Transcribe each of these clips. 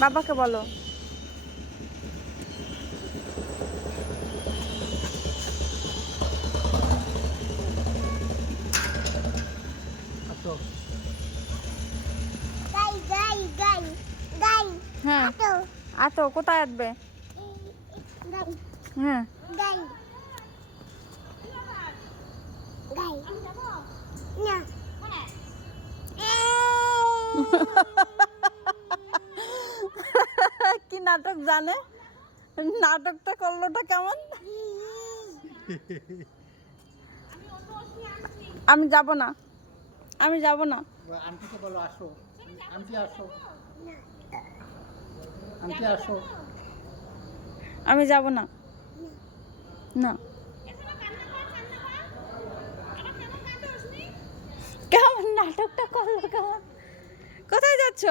বাবাকে বলো। হ্যাঁ আতো কোথায় আসবে? হ্যাঁ কি নাটক জানে? নাটকটা করলোটা কেমন? আমি যাব না, আমি যাব না। আন্টিকে বলো আসো, আন্টি আসো, আন্টি আসো। আমি যাব না, না। কেমন নাটকটা করলো কেমন? কোথায় যাচ্ছ?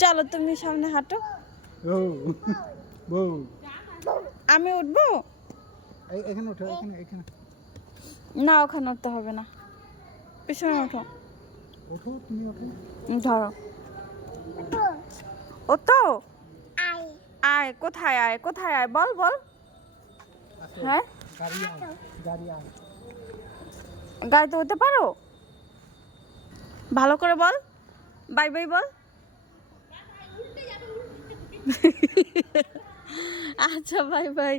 চলো তুমি সামনে হাঁটো। আমি উঠবো? এখানে ওঠো, এখানে এখানে না ওখানে উঠতে হবে না, পিছনে ওঠো। ওঠো, তুমি ওঠো। ধরো ও তো আয়, কোথায় আয়, কোথায় আয়, বল বল। হ্যাঁ গাড়ি আয়, গাড়ি আয়। গাড়িতে উঠতে পারো? ভালো করে বল, বাই বাই বল। আচ্ছা বাই বাই।